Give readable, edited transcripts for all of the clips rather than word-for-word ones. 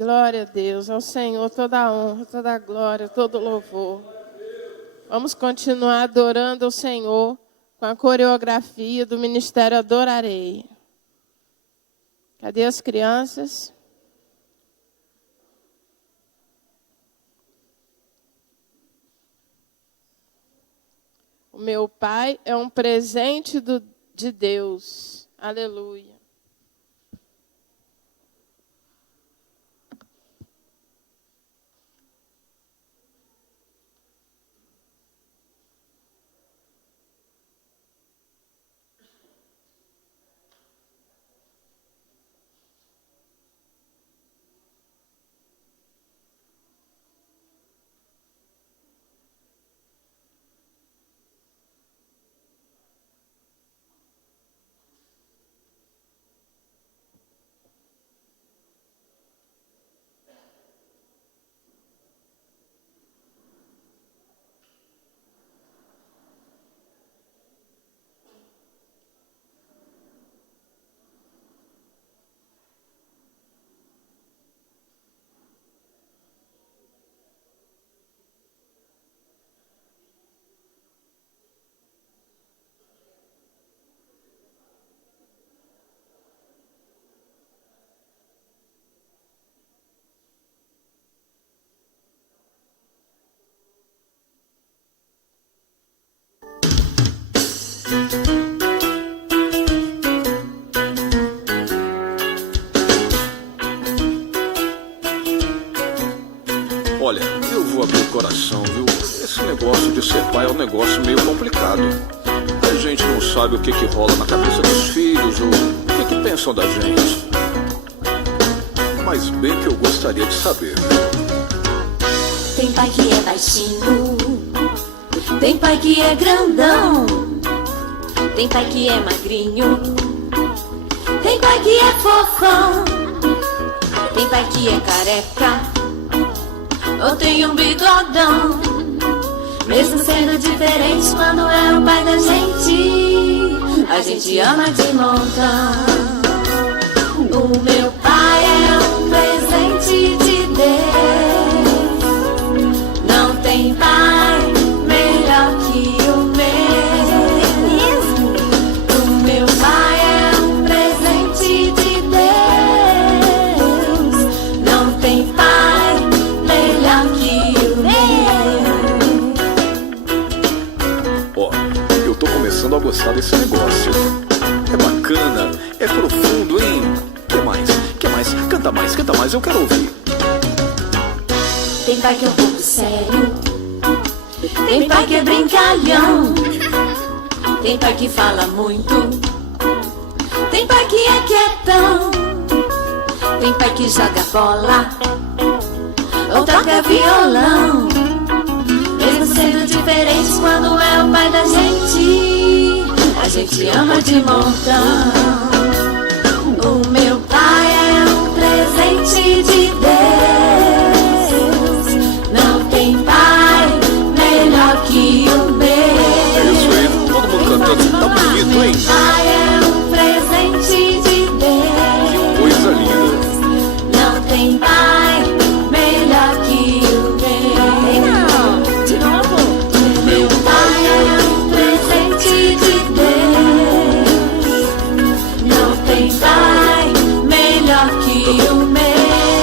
Glória a Deus, ao Senhor toda a honra, toda a glória, todo o louvor. Vamos continuar adorando ao Senhor com a coreografia do Ministério Adorarei. Cadê as crianças? O meu Pai é um presente de Deus. Aleluia. de ser pai é um negócio meio complicado. A gente não sabe o que rola na cabeça dos filhos, ou o que pensam da gente. Mas bem que eu gostaria de saber. Tem pai que é baixinho, tem pai que é grandão, tem pai que é magrinho, tem pai que é fofão, tem pai que é careca, ou tem um bigodão. Mesmo sendo diferente, quando é o pai da gente, a gente ama de montão. O meu pai é um presente de Deus, não tem pai melhor que o meu. O meu pai é um presente de Deus, não tem pai melhor que o meu. Ó, eu tô começando a gostar desse negócio. É bacana, é profundo, hein? Que mais? Canta mais, eu quero ouvir. Tem pai que é um pouco sério, tem pai que é brincalhão, tem pai que fala muito, tem pai que é quietão, tem pai que joga bola ou toca violão. Mesmo sendo diferentes, quando é o pai da gente, a gente ama de montão. O meu pai é um presente de Deus, não tem pai melhor que o meu. É isso aí, todo mundo cantando, tá bonito, hein? Meu pai é um presente de Deus, Que coisa linda. não tem pai melhor que o meu. Tem não, de novo. O meu pai é um presente de Deus, não tem pai melhor que o meu.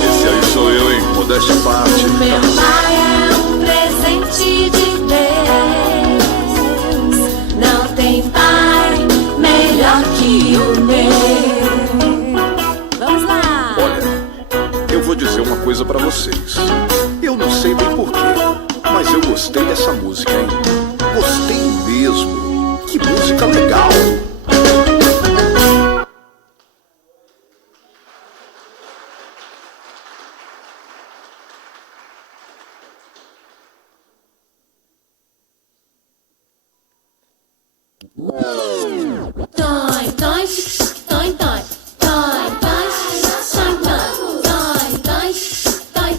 Esse aí sou eu, hein? Modéstia à parte. O meu pai é um presente de Deus, não tem pai melhor que o meu. Vamos lá! Olha, eu vou dizer uma coisa pra vocês. Eu não sei bem porquê, mas eu gostei dessa música, hein? Gostei mesmo. Que música legal. Toy, toy, toy, toy, toy, toy, toy, toy,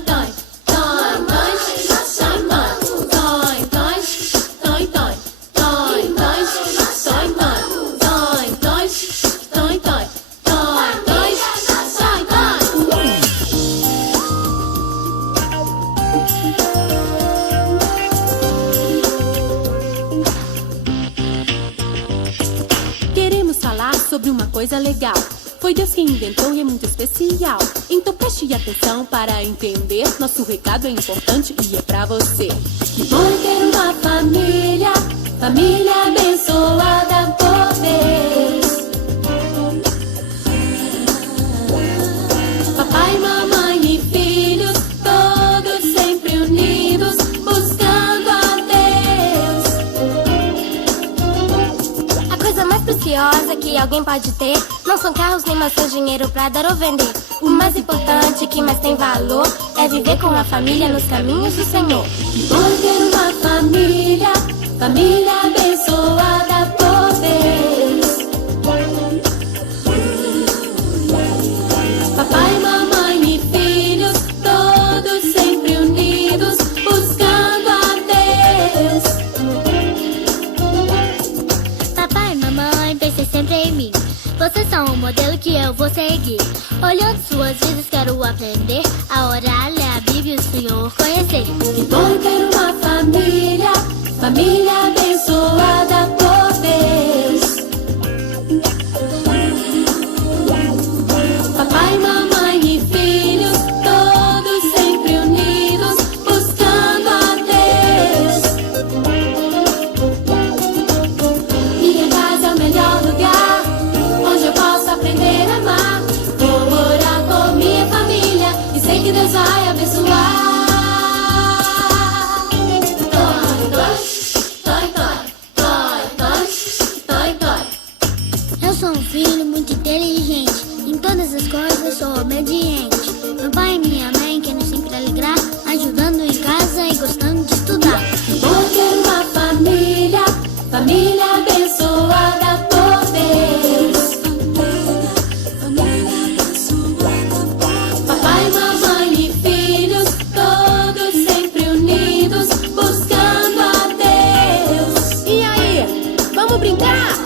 toy, toy, toy, sobre uma coisa legal. Foi Deus quem inventou e é muito especial. Então preste atenção para entender. Nosso recado é importante e é pra você. Que bom ter uma família, família abençoada por Deus. Papai, mamãe e filhos, todos sempre unidos, buscando a Deus. A coisa mais preciosa que alguém pode ter não são carros nem maçãs, dinheiro pra dar ou vender. O mais importante, que mais tem valor, é viver com a família nos caminhos do Senhor. Que bom ter uma família, família abençoada por Deus. Papai, mamãe e filhos, todos sempre unidos, buscando a Deus. Papai e mamãe, pensem sempre em mim. Vocês são um modelo que eu vou seguir. Olhando suas vidas, quero aprender a orar, ler a Bíblia e o Senhor conhecer. Que bom ter uma família, família abençoada por Deus. Papai, mamãe e filhos, todos sempre unidos, buscando a Deus. Minha casa é o melhor lugar, onde eu posso aprender a amar. Vou orar por minha família e sei que Deus vai abençoar. Toy, toy, sou um filho muito inteligente. Em todas as coisas eu sou obediente. Meu pai e minha mãe querem sempre alegrar, ajudando em casa e gostando de estudar. Vou ter uma família, família abençoada por Deus. Papai, mamãe e filhos, todos sempre unidos, buscando a Deus. E aí, vamos brincar?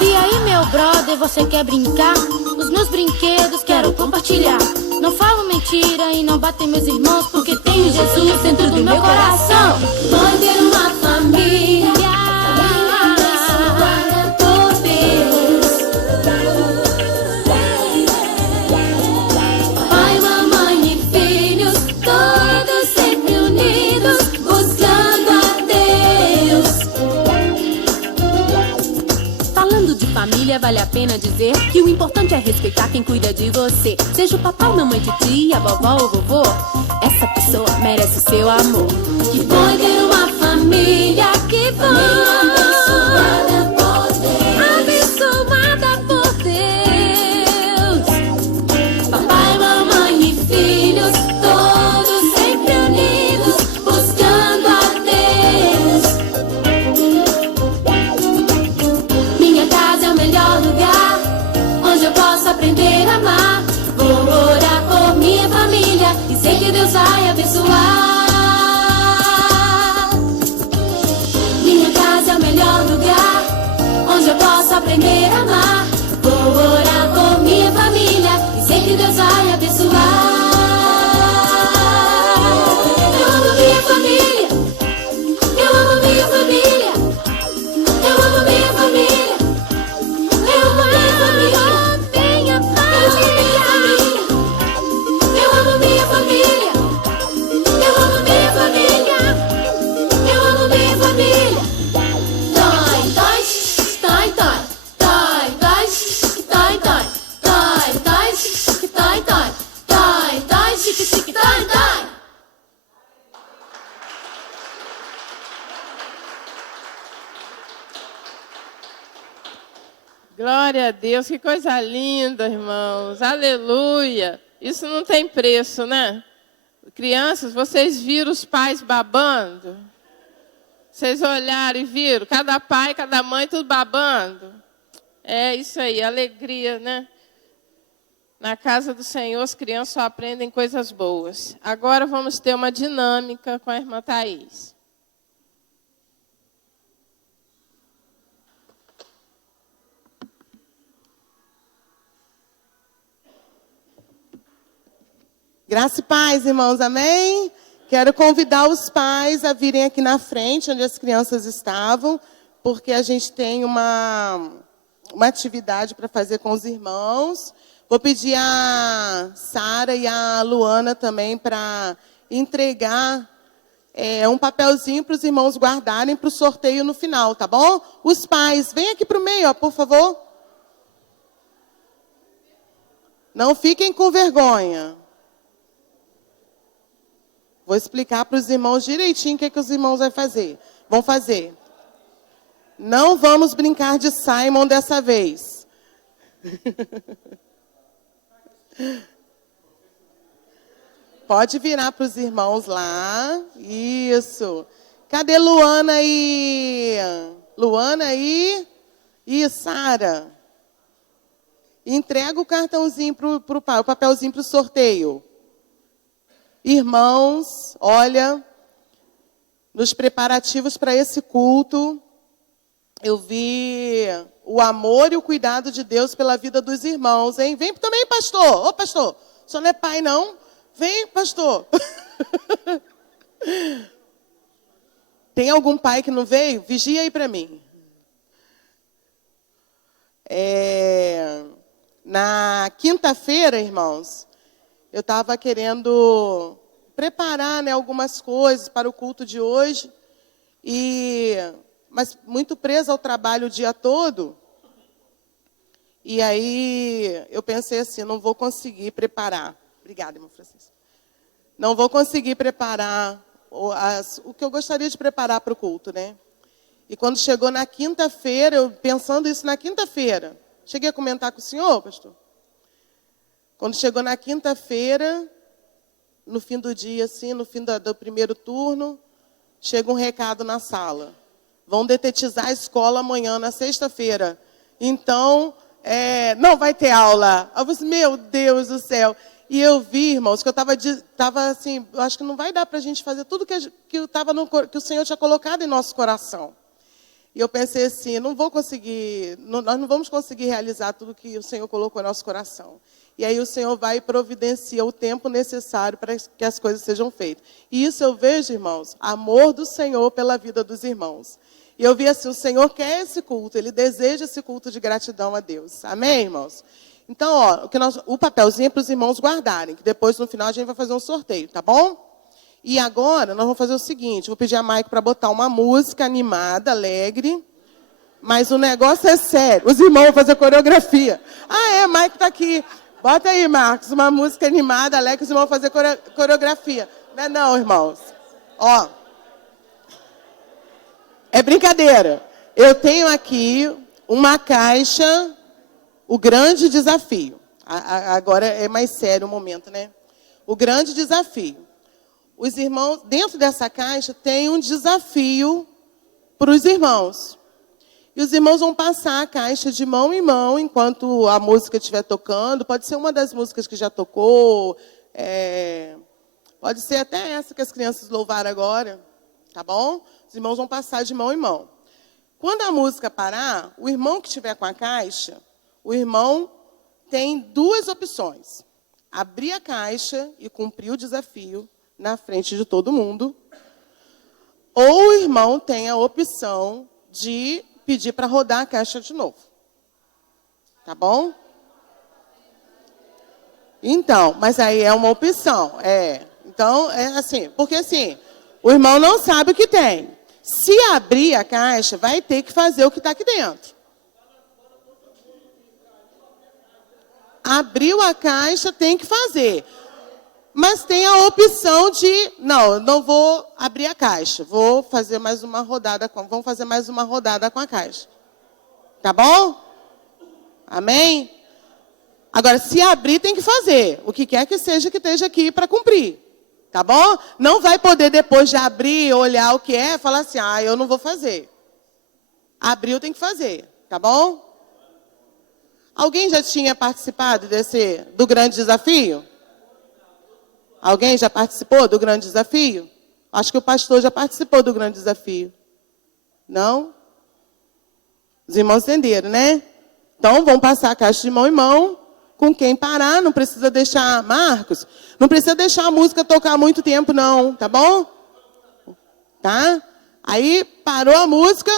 E aí, meu brother, você quer brincar? Os meus brinquedos quero compartilhar. Não falo mentira e não batem meus irmãos, porque tenho Jesus dentro do meu coração. Vou ter uma família, família abençoada por Deus. Papai, mamãe e filhos, todos sempre unidos, buscando a Deus. Falando de família, vale a pena dizer que o importante é respeitar quem cuida de você. Seja o papai, mamãe, titia, vovó ou vovô, essa pessoa merece o seu amor. Que bom ter uma família, que bom, abençoada por Deus. Abençoada por Deus. Papai, mamãe e filhos, todos sempre unidos, buscando a Deus. Minha casa é o melhor lugar, onde eu posso aprender a amar. Vou orar por minha família e sei que Deus vai abençoar. Minha casa é o melhor lugar, onde eu posso aprender a amar. Vou orar por minha família e sei que Deus vai abençoar. Eu amo minha família, eu amo minha família, eu amo minha família, eu amo minha família, eu amo minha família, eu amo minha família, eu amo minha família. Dói, dói, dói, dói, dói, dói, dói, dói, dói, dói, dói, dói, dói, dói, chique, chique, dói, dói. Glória a Deus, que coisa linda, irmãos. Aleluia. Isso não tem preço, né? Crianças, vocês viram os pais babando? Vocês olharam e viram? Cada pai, cada mãe, tudo babando. É isso aí, alegria, né? Na casa do Senhor, as crianças só aprendem coisas boas. Agora vamos ter uma dinâmica com a irmã Thaís. Graça e paz, irmãos, amém? Quero convidar os pais a virem aqui na frente, onde as crianças estavam, porque a gente tem uma atividade para fazer com os irmãos. Vou pedir a Sara e a Luana também para entregar um papelzinho para os irmãos guardarem para o sorteio no final, tá bom? Os pais, vem aqui para o meio, ó, por favor. Não fiquem com vergonha. Vou explicar para os irmãos direitinho o que os irmãos vão fazer. Não vamos brincar de Simon dessa vez. Pode virar para os irmãos lá. Isso. Cadê Luana e Sara? Entrega o cartãozinho o papelzinho para o sorteio. Irmãos, olha, nos preparativos para esse culto, eu vi o amor e o cuidado de Deus pela vida dos irmãos, hein? Vem também, pastor. Ô, pastor, o senhor não é pai, não? Vem, pastor. Tem algum pai que não veio? Vigia aí para mim. Na quinta-feira, irmãos, eu estava querendo preparar, né, algumas coisas para o culto de hoje, mas muito presa ao trabalho o dia todo. E aí eu pensei assim, não vou conseguir preparar. Obrigada, irmão Francisco. Não vou conseguir preparar o que eu gostaria de preparar para o culto, né? E quando chegou na quinta-feira, eu pensando isso na quinta-feira, Cheguei a comentar com o senhor, pastor? Quando chegou na quinta-feira, no fim do dia, assim, no fim do primeiro turno, chega um recado na sala. Vão detetizar a escola amanhã, na sexta-feira. Então, não vai ter aula. Eu falei assim, meu Deus do céu. E eu vi, irmãos, que eu estava assim, eu acho que não vai dar para a gente fazer tudo que o Senhor tinha colocado em nosso coração. E eu pensei assim, nós não vamos conseguir realizar tudo que o Senhor colocou em nosso coração. E aí o Senhor vai e providencia o tempo necessário para que as coisas sejam feitas. E isso eu vejo, irmãos, amor do Senhor pela vida dos irmãos. E eu vi assim, o Senhor quer esse culto, Ele deseja esse culto de gratidão a Deus. Amém, irmãos? Então, o papelzinho é para os irmãos guardarem, que depois, no final, a gente vai fazer um sorteio, tá bom? E agora, nós vamos fazer o seguinte, vou pedir a Maico para botar uma música animada, alegre, mas o negócio é sério. Os irmãos vão fazer coreografia. Maico está aqui. Bota aí, Marcos, uma música animada, alegre, os irmãos vão fazer coreografia. Não, irmãos. É brincadeira. Eu tenho aqui uma caixa, o grande desafio. Agora é mais sério o momento, né? O grande desafio. Os irmãos, dentro dessa caixa, tem um desafio para os irmãos. E os irmãos vão passar a caixa de mão em mão, enquanto a música estiver tocando. Pode ser uma das músicas que já tocou. Pode ser até essa que as crianças louvaram agora. Tá bom? Os irmãos vão passar de mão em mão. Quando a música parar, o irmão que estiver com a caixa, o irmão tem duas opções. Abrir a caixa e cumprir o desafio na frente de todo mundo. Ou o irmão tem a opção de pedir para rodar a caixa de novo. Tá bom? Então, mas aí é uma opção. Então, é assim, porque assim, o irmão não sabe o que tem. Se abrir a caixa, vai ter que fazer o que está aqui dentro. Abriu a caixa, tem que fazer. Mas tem a opção de, não vou abrir a caixa. Vou fazer mais uma rodada, vamos fazer mais uma rodada com a caixa. Tá bom? Amém? Agora, se abrir, tem que fazer. O que quer que seja que esteja aqui para cumprir. Tá bom? Não vai poder, depois de abrir, olhar o que é, falar assim, eu não vou fazer. Abriu, tem que fazer. Tá bom? Alguém já tinha participado do grande desafio? Alguém já participou do grande desafio? Acho que o pastor já participou do grande desafio. Não? Os irmãos entenderam, né? Então, vão passar a caixa de mão em mão. Com quem parar, não precisa deixar... Marcos, não precisa deixar a música tocar muito tempo, não. Tá bom? Tá? Aí, parou a música.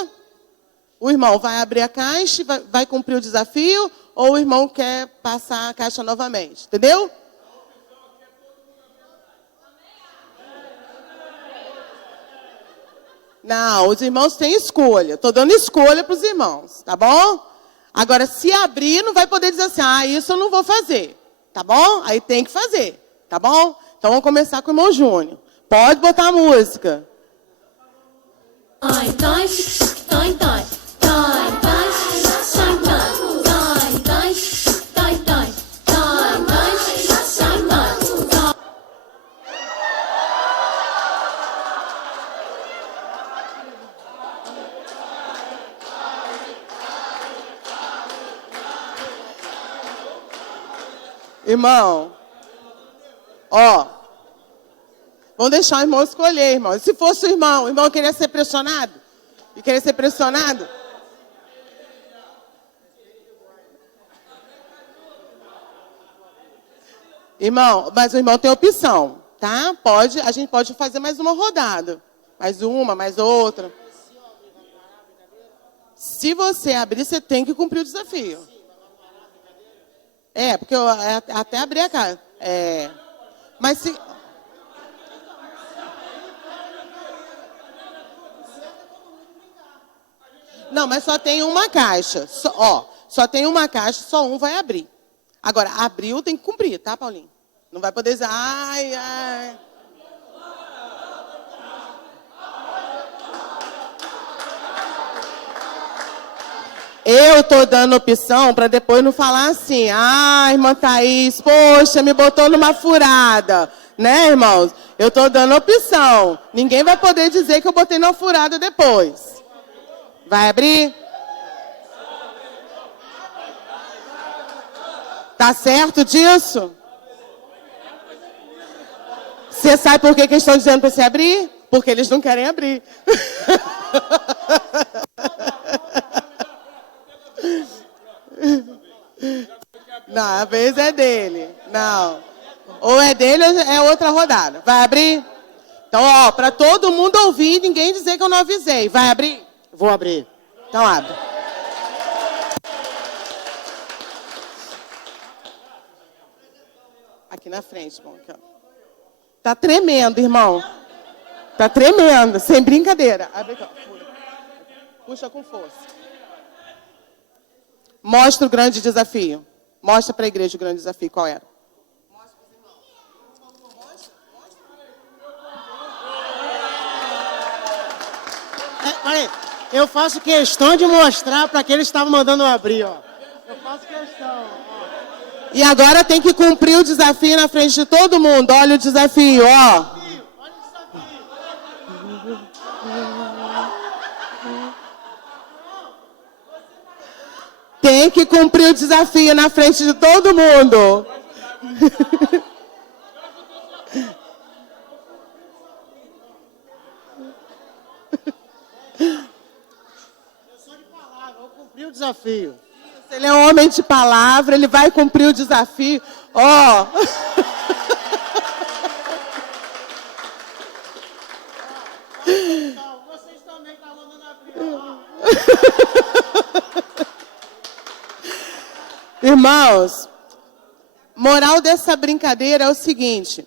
O irmão vai abrir a caixa, vai cumprir o desafio, ou o irmão quer passar a caixa novamente. Entendeu? Não, os irmãos têm escolha. Estou dando escolha para os irmãos, tá bom? Agora, se abrir, não vai poder dizer assim, isso eu não vou fazer, tá bom? Aí tem que fazer, tá bom? Então, vamos começar com o irmão Júnior. Pode botar a música. Toi, toi, toi, toi, toi, Irmão, vamos deixar o irmão escolher, irmão. Se fosse o irmão queria ser pressionado? E queria ser pressionado? Irmão, mas o irmão tem opção, tá? A gente pode fazer mais uma rodada. Mais uma, mais outra. Se você abrir, você tem que cumprir o desafio. Porque eu até abri a cara. Mas se... Não, mas só tem uma caixa. Só tem uma caixa, só um vai abrir. Agora, abriu, tem que cumprir, tá, Paulinho? Não vai poder dizer, ai. Eu estou dando opção para depois não falar assim, irmã Thaís, poxa, me botou numa furada. Né, irmãos? Eu estou dando opção. Ninguém vai poder dizer que eu botei numa furada depois. Vai abrir? Tá certo disso? Você sabe por que eles estão dizendo para você abrir? Porque eles não querem abrir. Não, a vez é dele. Não. Ou é dele ou é outra rodada. Vai abrir? Então, ó, para todo mundo ouvir, ninguém dizer que eu não avisei. Vai abrir? Vou abrir. Então abre. Aqui na frente, bom, aqui, ó. Tá tremendo, irmão. Tá tremendo, sem brincadeira. Abre aqui, ó. Puxa com força. Mostra o grande desafio. Mostra para a igreja o grande desafio. Qual era? Eu faço questão de mostrar para que eles estavam mandando abrir, ó. Eu faço questão. Ó. E agora tem que cumprir o desafio na frente de todo mundo. Olha o desafio, ó. Olha o desafio. Tem que cumprir o desafio na frente de todo mundo. O desafio. Ele é um homem de palavra, ele vai cumprir o desafio. Ó. Vocês também estão mandando abrir. Irmãos, moral dessa brincadeira é o seguinte.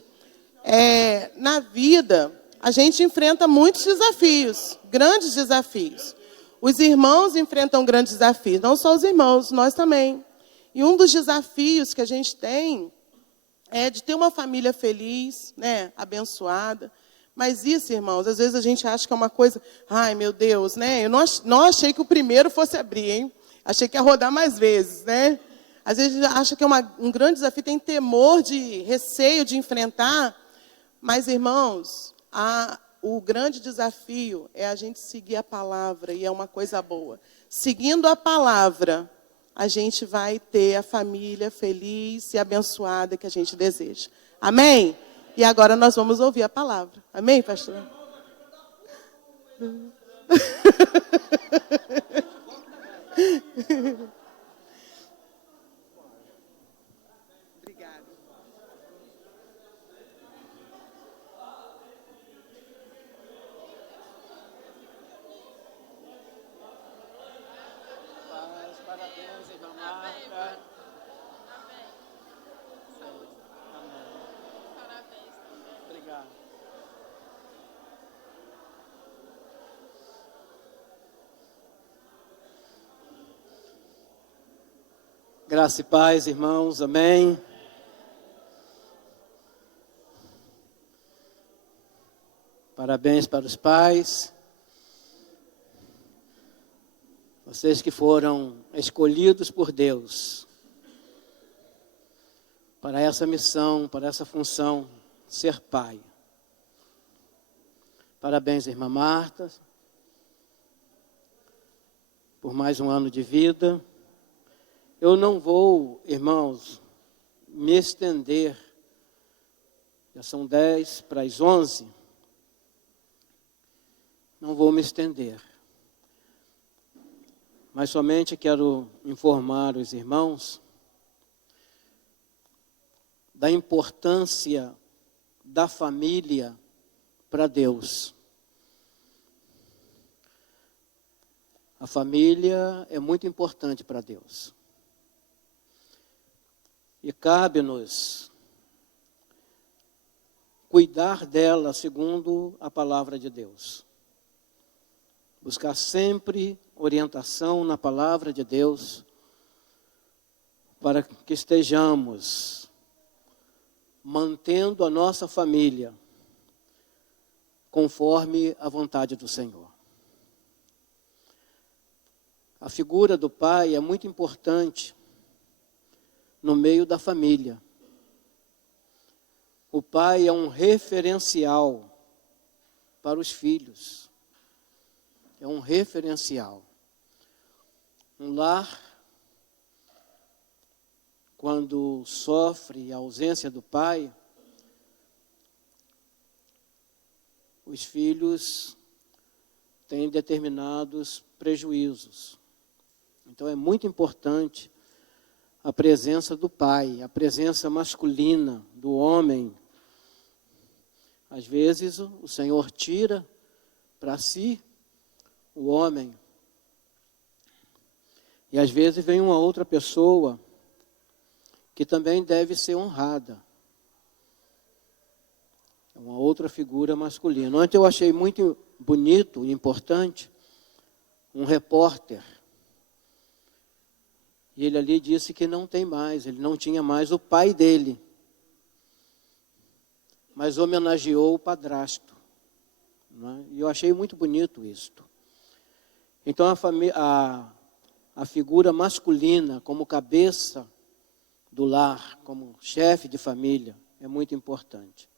Na vida, a gente enfrenta muitos desafios, grandes desafios. Os irmãos enfrentam grandes desafios, não só os irmãos, nós também. E um dos desafios que a gente tem é de ter uma família feliz, né, abençoada. Mas isso, irmãos, às vezes a gente acha que é uma coisa... Ai, meu Deus, né? Eu não achei que o primeiro fosse abrir, hein? Achei que ia rodar mais vezes, né? Às vezes a gente acha que é um grande desafio, tem temor, receio de enfrentar. Mas, irmãos, o grande desafio é a gente seguir a palavra, e é uma coisa boa. Seguindo a palavra, a gente vai ter a família feliz e abençoada que a gente deseja. Amém? E agora nós vamos ouvir a palavra. Amém, pastor? Parabéns, irmã Marta. Obrigado. Graça e paz, irmãos. Amém. Parabéns para os pais. Vocês que foram escolhidos por Deus para essa missão, para essa função, ser pai. Parabéns, irmã Marta, por mais um ano de vida. Eu não vou, irmãos, me estender. Já são 10 para as 11. Não vou me estender. Mas somente quero informar os irmãos da importância da família para Deus. A família é muito importante para Deus. E cabe-nos cuidar dela segundo a palavra de Deus. Buscar sempre orientação na palavra de Deus, para que estejamos mantendo a nossa família conforme a vontade do Senhor. A figura do pai é muito importante no meio da família. O pai é um referencial para os filhos. É um referencial. Um lar, quando sofre a ausência do pai, os filhos têm determinados prejuízos. Então é muito importante a presença do pai, a presença masculina do homem. Às vezes o Senhor tira para si o homem. E às vezes vem uma outra pessoa que também deve ser honrada. Uma outra figura masculina. Ontem eu achei muito bonito e importante um repórter. E ele ali disse que não tem mais, ele não tinha mais o pai dele. Mas homenageou o padrasto. E eu achei muito bonito isto. Então a figura masculina como cabeça do lar, como chefe de família, é muito importante.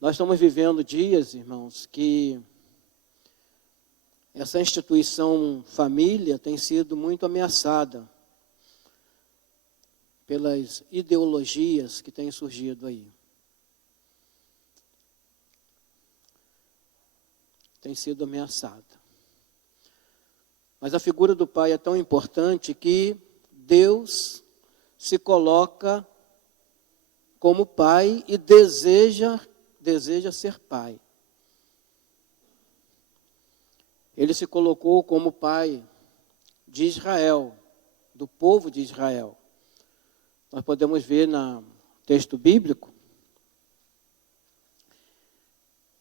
Nós estamos vivendo dias, irmãos, que essa instituição família tem sido muito ameaçada pelas ideologias que têm surgido aí. Tem sido ameaçada. Mas a figura do pai é tão importante que Deus se coloca como pai e deseja ser pai. Ele se colocou como pai de Israel, do povo de Israel. Nós podemos ver no texto bíblico,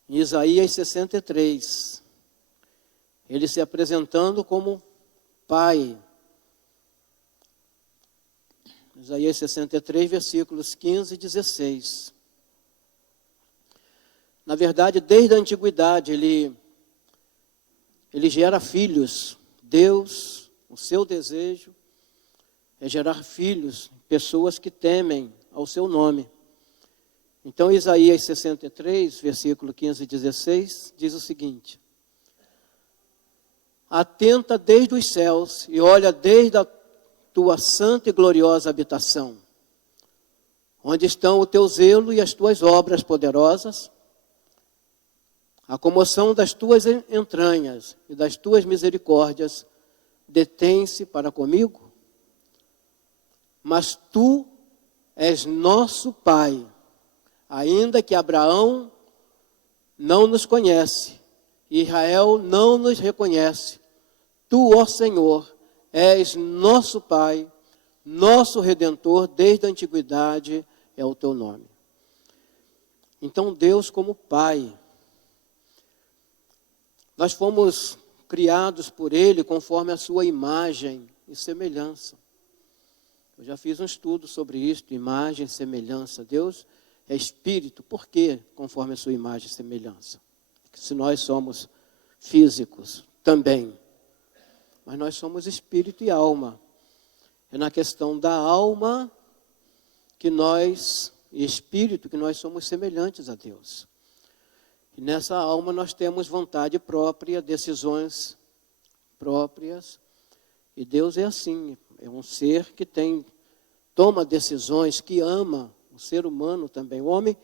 em Isaías 63, ele se apresentando como pai. Isaías 63, versículos 15 e 16. Na verdade, desde a antiguidade, ele gera filhos. Deus, o seu desejo é gerar filhos, pessoas que temem ao seu nome. Então, Isaías 63, versículo 15 e 16, diz o seguinte: atenta desde os céus e olha desde a tua santa e gloriosa habitação, onde estão o teu zelo e as tuas obras poderosas, a comoção das tuas entranhas e das tuas misericórdias detém-se para comigo. Mas tu és nosso Pai, ainda que Abraão não nos conhece, Israel não nos reconhece. Tu, ó Senhor, és nosso Pai, nosso Redentor, desde a antiguidade é o teu nome. Então Deus como Pai, nós fomos criados por Ele conforme a sua imagem e semelhança. Eu já fiz um estudo sobre isso, imagem e semelhança. Deus é espírito, por quê conforme a sua imagem e semelhança? Porque se nós somos físicos também, mas nós somos espírito e alma. É na questão da alma que nós, e espírito, que nós somos semelhantes a Deus. E nessa alma nós temos vontade própria, decisões próprias. E Deus é assim, é um ser que toma decisões, que ama o ser humano também. O homem,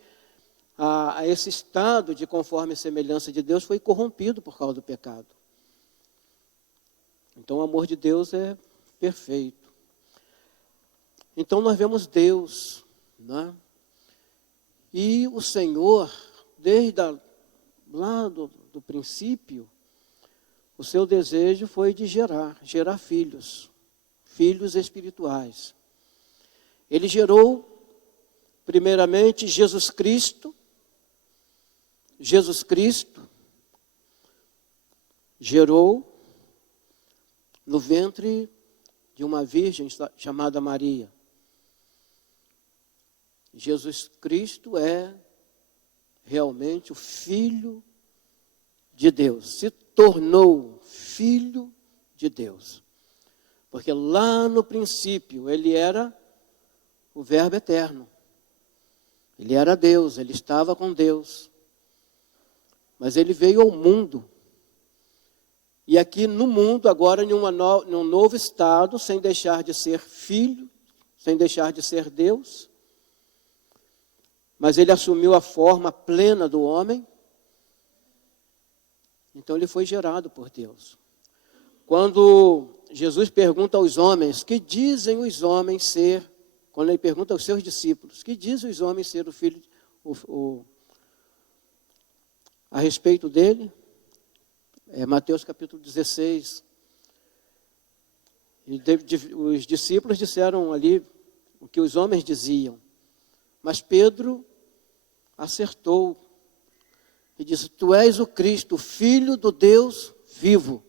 a esse estado de conforme a semelhança de Deus, foi corrompido por causa do pecado. Então o amor de Deus é perfeito. Então nós vemos Deus, né? E o Senhor, desde lá do princípio, o seu desejo foi de gerar filhos espirituais. Ele gerou, primeiramente, Jesus Cristo. Jesus Cristo gerou no ventre de uma virgem chamada Maria. Jesus Cristo é realmente o Filho de Deus, se tornou Filho de Deus. Porque lá no princípio ele era o Verbo eterno. Ele era Deus, ele estava com Deus. Mas ele veio ao mundo. E aqui no mundo, agora num novo estado, sem deixar de ser filho, sem deixar de ser Deus. Mas ele assumiu a forma plena do homem. Então ele foi gerado por Deus. Quando Jesus pergunta aos homens, que dizem os homens ser, quando ele pergunta aos seus discípulos, que dizem os homens ser o filho, a respeito dele, Mateus capítulo 16, e os discípulos disseram ali o que os homens diziam, mas Pedro acertou e disse, tu és o Cristo, Filho do Deus vivo.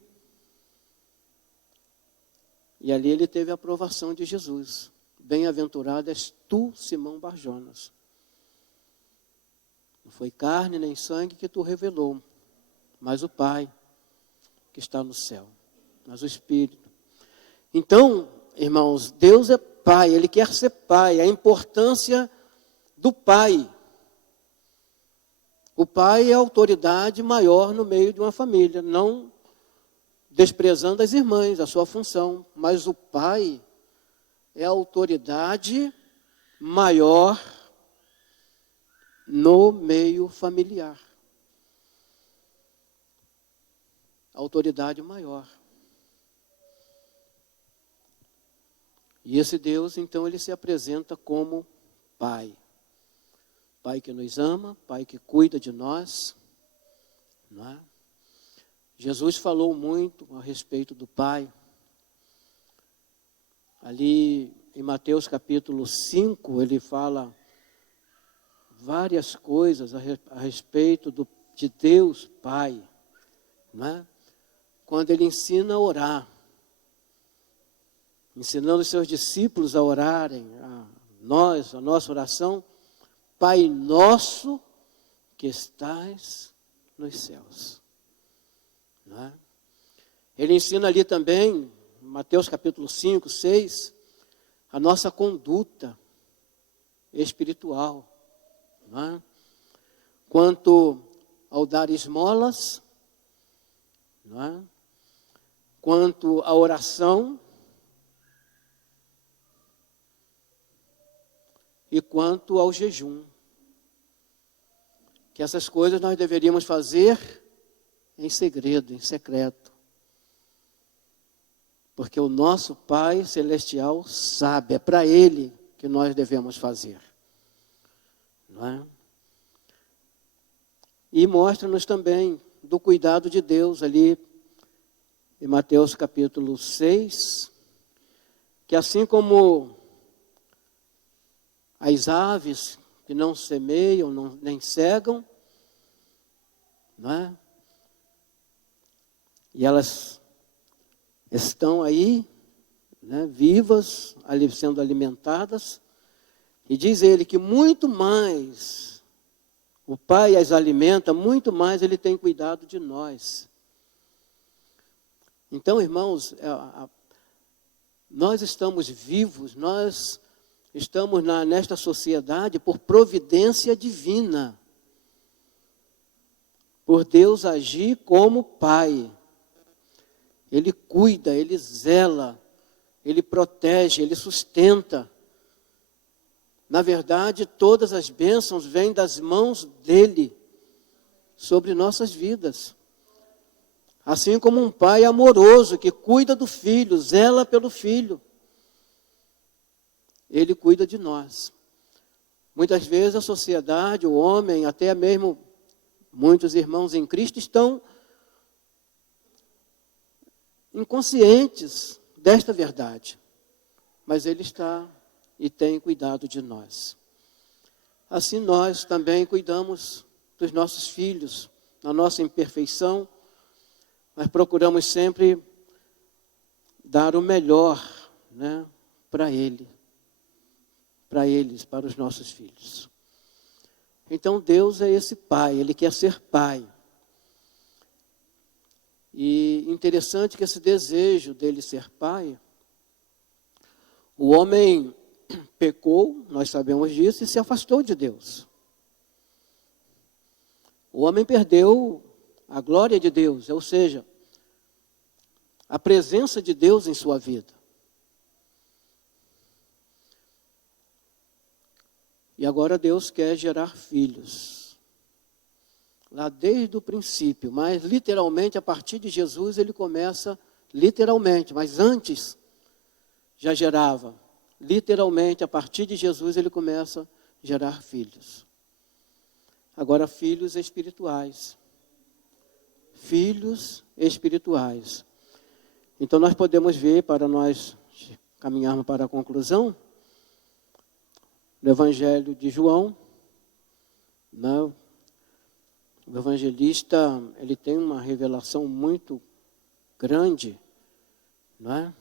E ali ele teve a aprovação de Jesus. Bem-aventurado és tu, Simão Barjonas. Não foi carne nem sangue que tu revelou, mas o Pai que está no céu, mas o Espírito. Então, irmãos, Deus é Pai, Ele quer ser Pai, a importância do Pai. O pai é a autoridade maior no meio de uma família, não desprezando as irmãs, a sua função, mas o pai é a autoridade maior no meio familiar. A autoridade maior. E esse Deus, então, ele se apresenta como Pai. Pai que nos ama, Pai que cuida de nós. Não é? Jesus falou muito a respeito do Pai. Ali em Mateus capítulo 5, ele fala várias coisas a respeito de Deus Pai. Não é? Quando ele ensina a orar, ensinando os seus discípulos a orarem, a nossa oração, Pai nosso que estás nos céus. Não é? Ele ensina ali também, Mateus capítulo 5, 6, a nossa conduta espiritual. Não é? Quanto ao dar esmolas, não é? Quanto à oração, e quanto ao jejum. Que essas coisas nós deveríamos fazer em segredo, em secreto. Porque o nosso Pai Celestial sabe, é para Ele que nós devemos fazer. Não é? E mostra-nos também do cuidado de Deus ali em Mateus capítulo 6, que assim como as aves que não semeiam, nem cegam, não é? E elas estão aí, né, vivas, ali sendo alimentadas, e diz ele que muito mais, o Pai as alimenta, muito mais Ele tem cuidado de nós. Então, irmãos, nós estamos vivos, nós estamos nesta sociedade por providência divina. Por Deus agir como Pai. Ele cuida, Ele zela, Ele protege, Ele sustenta. Na verdade, todas as bênçãos vêm das mãos dEle sobre nossas vidas. Assim como um pai amoroso que cuida do filho, zela pelo filho. Ele cuida de nós. Muitas vezes a sociedade, o homem, até mesmo muitos irmãos em Cristo estão inconscientes desta verdade. Mas Ele está e tem cuidado de nós. Assim nós também cuidamos dos nossos filhos, na nossa imperfeição. Nós procuramos sempre dar o melhor, né, para eles, para os nossos filhos. Então Deus é esse Pai, Ele quer ser Pai. E interessante que esse desejo dele ser pai, o homem pecou, nós sabemos disso, e se afastou de Deus. O homem perdeu a glória de Deus, ou seja, a presença de Deus em sua vida. E agora Deus quer gerar filhos. Lá desde o princípio, mas literalmente a partir de Jesus ele começa, literalmente, mas antes já gerava. Literalmente a partir de Jesus ele começa a gerar filhos. Agora filhos espirituais. Filhos espirituais. Então nós podemos ver, para nós caminharmos para a conclusão, no Evangelho de João, né? O evangelista, ele tem uma revelação muito grande, não é?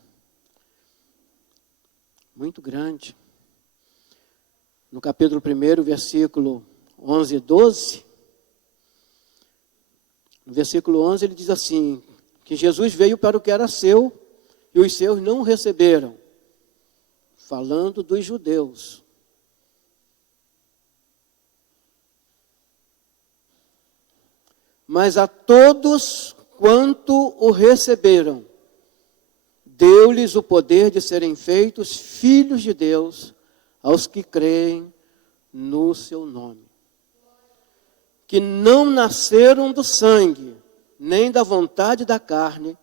Muito grande. No capítulo 1, versículo 11 e 12, no versículo 11 ele diz assim, que Jesus veio para o que era seu e os seus não o receberam, falando dos judeus. Mas a todos quanto o receberam, deu-lhes o poder de serem feitos filhos de Deus, aos que creem no seu nome. Que não nasceram do sangue, nem da vontade da carne,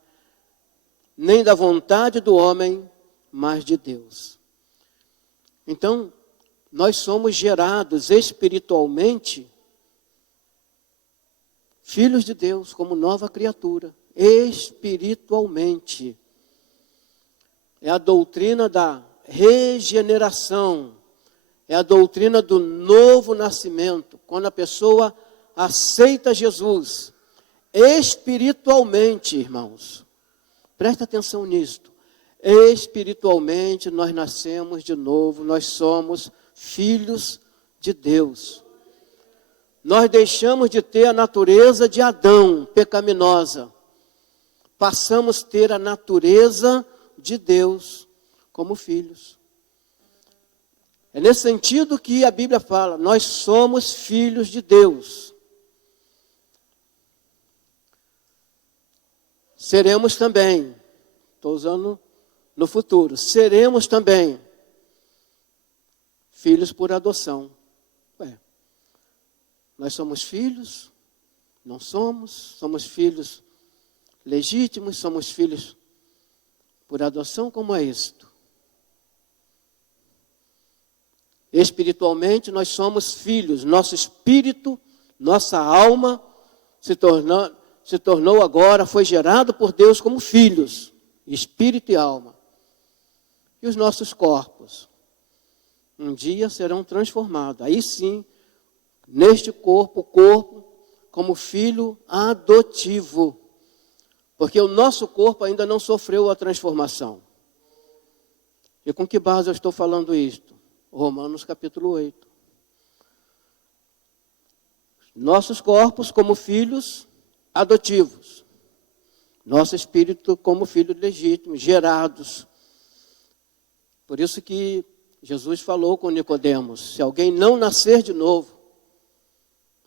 nem da vontade do homem, mas de Deus. Então, nós somos gerados espiritualmente filhos de Deus, como nova criatura, espiritualmente. É a doutrina da regeneração, é a doutrina do novo nascimento. Quando a pessoa aceita Jesus, espiritualmente, irmãos, presta atenção nisto, espiritualmente nós nascemos de novo, nós somos filhos de Deus. Nós deixamos de ter a natureza de Adão, pecaminosa. Passamos a ter a natureza de Deus como filhos. É nesse sentido que a Bíblia fala, nós somos filhos de Deus. Seremos também, estou usando no futuro, seremos também filhos por adoção. Nós somos filhos, não somos filhos legítimos, somos filhos por adoção, como é isto? Espiritualmente nós somos filhos, nosso espírito, nossa alma se tornou agora, foi gerado por Deus como filhos, espírito e alma. E os nossos corpos, um dia serão transformados, aí sim, neste corpo, como filho adotivo. Porque o nosso corpo ainda não sofreu a transformação. E com que base eu estou falando isto? Romanos capítulo 8. Nossos corpos como filhos adotivos. Nosso espírito como filhos legítimos, gerados. Por isso que Jesus falou com Nicodemos, se alguém não nascer de novo,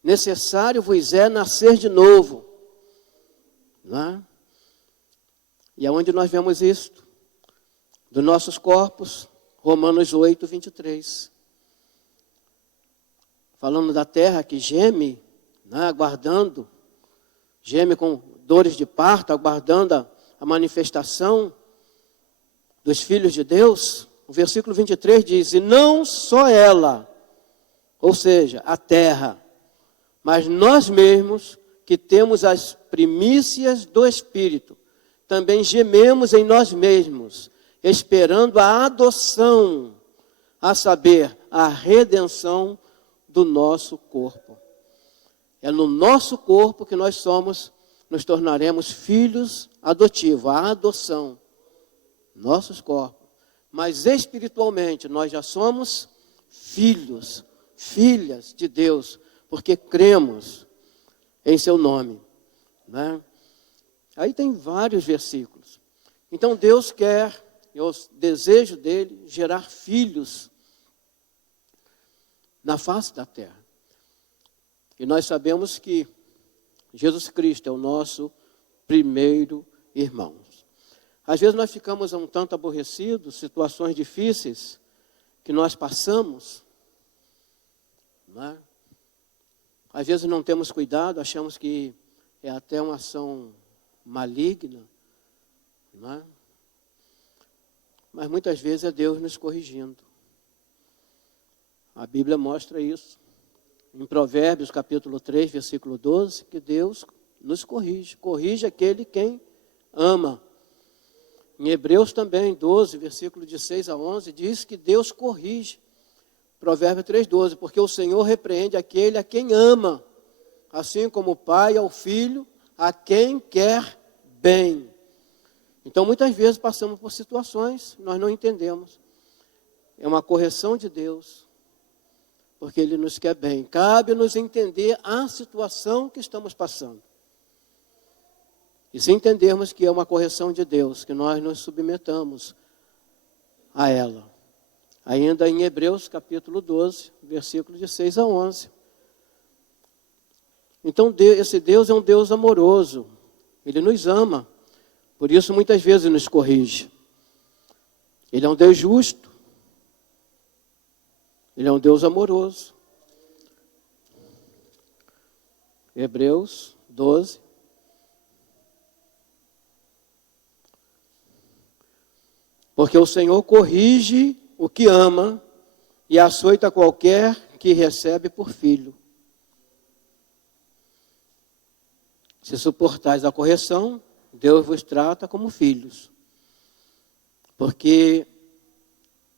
necessário vos é nascer de novo. Não é? E aonde nós vemos isto? Dos nossos corpos, Romanos 8, 23. Falando da terra que geme, né, aguardando, geme com dores de parto, aguardando a manifestação dos filhos de Deus. O versículo 23 diz, e não só ela, ou seja, a terra, mas nós mesmos, que temos as primícias do Espírito, também gememos em nós mesmos, esperando a adoção, a saber, a redenção do nosso corpo. É no nosso corpo que nós nos tornaremos filhos adotivos, a adoção, nossos corpos. Mas espiritualmente nós já somos filhos, filhas de Deus, porque cremos em seu nome. Né? Aí tem vários versículos. Então Deus quer, é o desejo dele, gerar filhos na face da terra. E nós sabemos que Jesus Cristo é o nosso primeiro irmão. Às vezes nós ficamos um tanto aborrecidos, situações difíceis que nós passamos, não é? Às vezes não temos cuidado, achamos que é até uma ação maligna, não é? Mas muitas vezes é Deus nos corrigindo. A Bíblia mostra isso. Em Provérbios, capítulo 3, versículo 12, que Deus nos corrige. Corrige aquele quem ama. Em Hebreus também, 12, versículo de 6 a 11, diz que Deus corrige. Provérbios 3, 12, porque o Senhor repreende aquele a quem ama, assim como o pai ao filho, a quem quer bem. Então, muitas vezes passamos por situações, nós não entendemos. É uma correção de Deus, porque Ele nos quer bem. Cabe-nos entender a situação que estamos passando. E se entendermos que é uma correção de Deus, que nós nos submetamos a ela. Ainda em Hebreus, capítulo 12, versículo de 6 a 11. Então, esse Deus é um Deus amoroso. Ele nos ama. Por isso, muitas vezes, nos corrige. Ele é um Deus justo. Ele é um Deus amoroso. Hebreus 12. Porque o Senhor corrige o que ama e açoita qualquer que recebe por filho. Se suportais a correção, Deus vos trata como filhos. Porque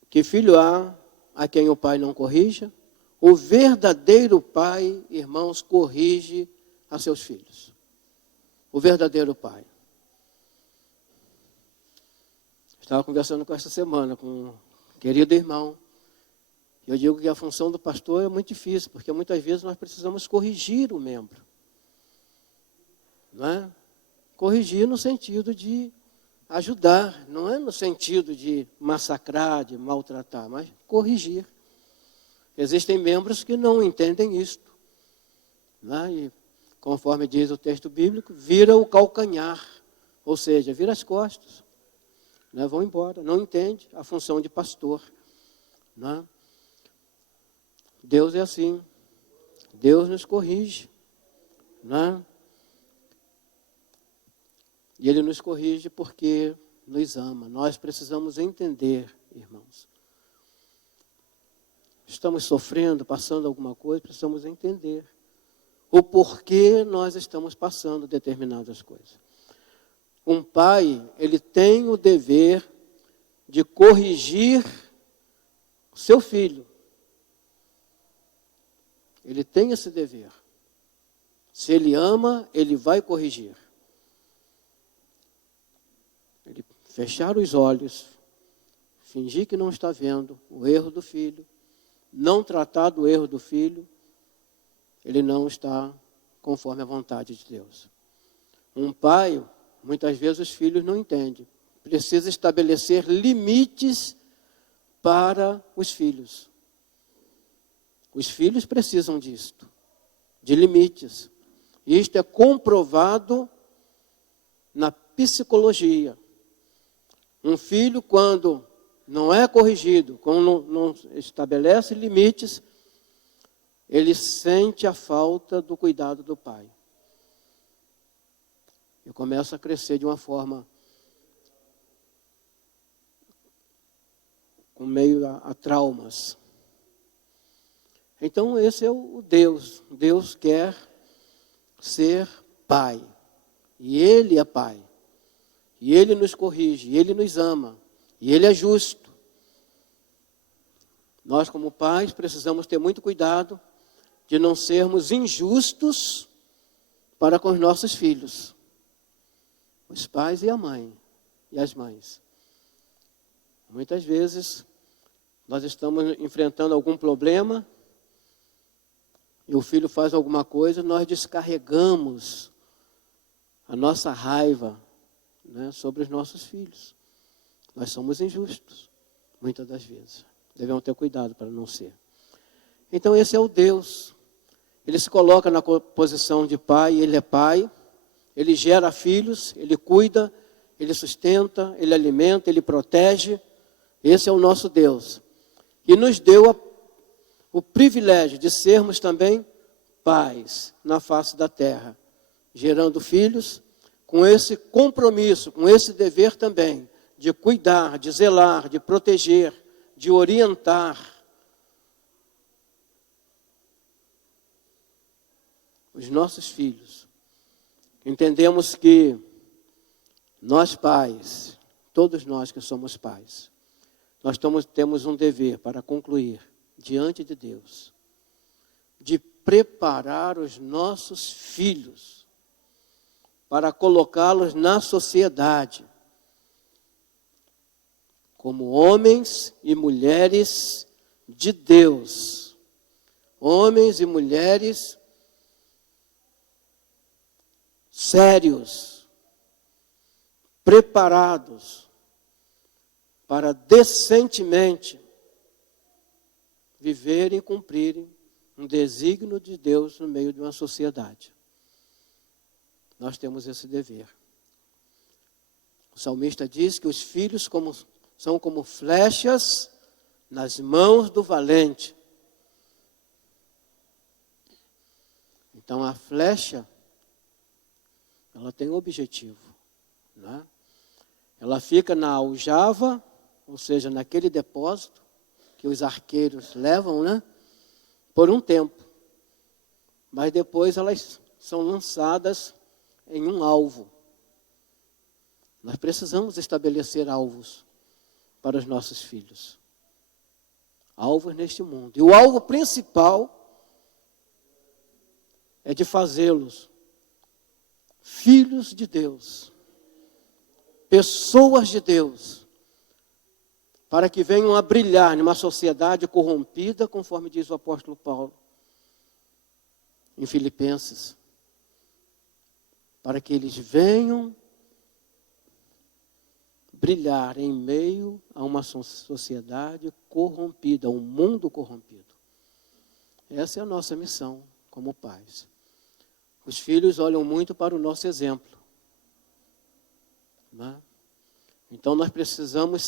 que filho há a quem o pai não corrija? O verdadeiro pai, irmãos, corrige a seus filhos. O verdadeiro pai. Estava conversando com essa semana com um querido irmão. Eu digo que a função do pastor é muito difícil, porque muitas vezes nós precisamos corrigir o membro. Não é? Corrigir no sentido de ajudar, não é no sentido de massacrar, de maltratar, mas corrigir. Existem membros que não entendem isto. Não é? E, conforme diz o texto bíblico, vira o calcanhar, ou seja, vira as costas. Não é? Vão embora, não entende a função de pastor. Não é? Deus é assim. Deus nos corrige. Não é? E Ele nos corrige porque nos ama. Nós precisamos entender, irmãos. Estamos sofrendo, passando alguma coisa, precisamos entender o porquê nós estamos passando determinadas coisas. Um pai, ele tem o dever de corrigir o seu filho. Ele tem esse dever. Se ele ama, ele vai corrigir. Ele fechar os olhos, fingir que não está vendo o erro do filho, não tratar do erro do filho, ele não está conforme a vontade de Deus. Um pai, muitas vezes os filhos não entendem. Precisa estabelecer limites para os filhos. Os filhos precisam disto, de limites. Isto é comprovado na psicologia. Um filho, quando não é corrigido, quando não estabelece limites, ele sente a falta do cuidado do pai. E começa a crescer de uma forma com meio a traumas. Então esse é o Deus. Deus quer ser pai. E Ele é pai. E Ele nos corrige, e Ele nos ama. E Ele é justo. Nós, como pais, precisamos ter muito cuidado de não sermos injustos para com os nossos filhos. Os pais e a mãe, e as mães. Muitas vezes, nós estamos enfrentando algum problema, e o filho faz alguma coisa, nós descarregamos a nossa raiva, né, sobre os nossos filhos. Nós somos injustos, muitas das vezes. Devemos ter cuidado para não ser. Então esse é o Deus. Ele se coloca na posição de pai, ele é pai, ele gera filhos, ele cuida, ele sustenta, ele alimenta, ele protege. Esse é o nosso Deus. E nos deu o privilégio de sermos também pais na face da terra, gerando filhos com esse compromisso, com esse dever também, de cuidar, de zelar, de proteger, de orientar os nossos filhos. Entendemos que nós pais, todos nós que somos pais, nós temos um dever para concluir diante de Deus, de preparar os nossos filhos para colocá-los na sociedade como homens e mulheres de Deus, homens e mulheres sérios, preparados para decentemente viverem e cumprirem um desígnio de Deus no meio de uma sociedade. Nós temos esse dever. O salmista diz que os filhos são como flechas nas mãos do valente. Então a flecha, ela tem um objetivo, né? Ela fica na aljava, ou seja, naquele depósito que os arqueiros levam, né, por um tempo. Mas depois elas são lançadas em um alvo. Nós precisamos estabelecer alvos para os nossos filhos. Alvos neste mundo. E o alvo principal é de fazê-los filhos de Deus, pessoas de Deus, para que venham a brilhar numa sociedade corrompida, conforme diz o apóstolo Paulo em Filipenses, para que eles venham brilhar em meio a uma sociedade corrompida, a um mundo corrompido. Essa é a nossa missão como pais. Os filhos olham muito para o nosso exemplo, né? Então nós precisamos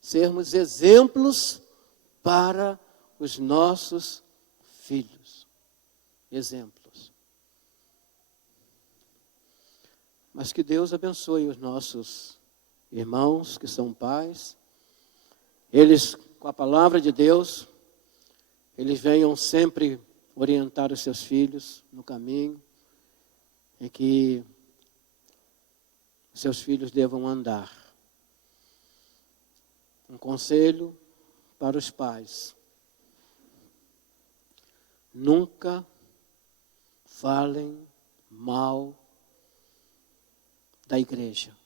sermos exemplos para os nossos filhos. Exemplos. Mas que Deus abençoe os nossos irmãos que são pais. Eles, com a palavra de Deus, eles venham sempre orientar os seus filhos no caminho em que seus filhos devam andar. Um conselho para os pais: nunca falem mal da igreja.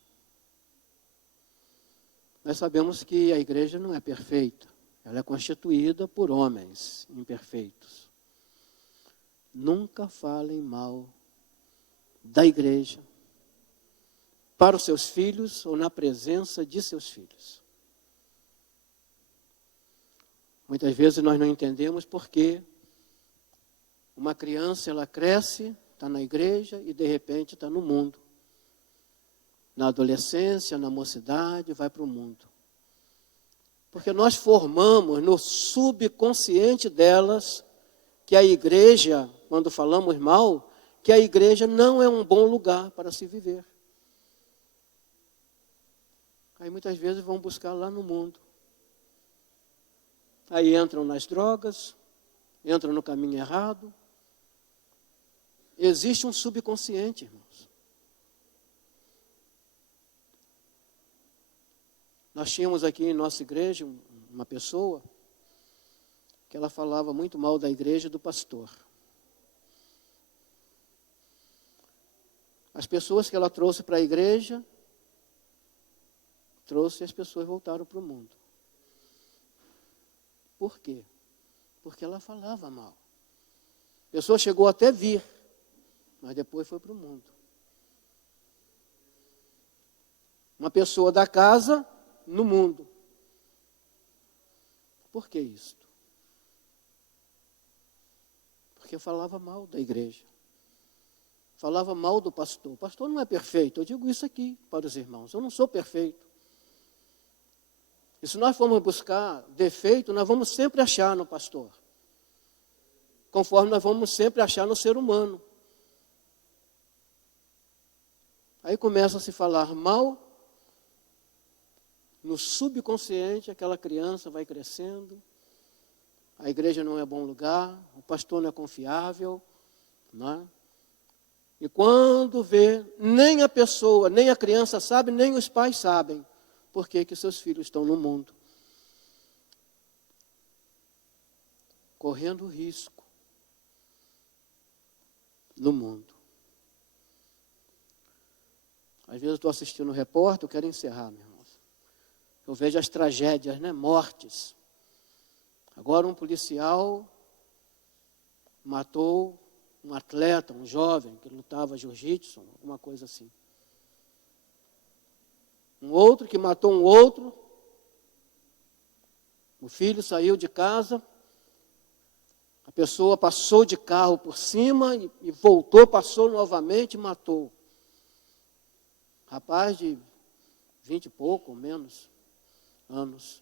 Nós sabemos que a igreja não é perfeita, ela é constituída por homens imperfeitos. Nunca falem mal da igreja para os seus filhos ou na presença de seus filhos. Muitas vezes nós não entendemos porque uma criança, ela cresce, está na igreja e de repente está no mundo. Na adolescência, na mocidade, vai para o mundo. Porque nós formamos no subconsciente delas que a igreja, quando falamos mal, que a igreja não é um bom lugar para se viver. Aí muitas vezes vão buscar lá no mundo. Aí entram nas drogas, entram no caminho errado. Existe um subconsciente, irmãos. Nós tínhamos aqui em nossa igreja uma pessoa que ela falava muito mal da igreja e do pastor. As pessoas que ela trouxe para a igreja, trouxe e as pessoas voltaram para o mundo. Por quê? Porque ela falava mal. A pessoa chegou até vir, mas depois foi para o mundo. uma pessoa da casa no mundo. Por que isso? Porque falava mal da igreja. Falava mal do pastor. O pastor não é perfeito. Eu digo isso aqui para os irmãos. Eu não sou perfeito. E se nós formos buscar defeito, nós vamos sempre achar no pastor. Conforme nós vamos sempre achar no ser humano. Aí começa a se falar mal. No subconsciente, aquela criança vai crescendo. A igreja não é bom lugar. O pastor não é confiável. Não é? E quando vê, nem a pessoa, nem a criança sabe, nem os pais sabem por que seus filhos estão no mundo. Correndo risco no mundo. Às vezes eu estou assistindo o repórter, eu quero encerrar, meus irmãos. Eu vejo as tragédias, né? Mortes. Agora um policial matou um atleta, um jovem, que lutava jiu-jitsu, alguma coisa assim. Um outro que matou um outro. O filho saiu de casa, a pessoa passou de carro por cima e voltou, passou novamente e matou. Rapaz de 20 e pouco, ou menos, anos.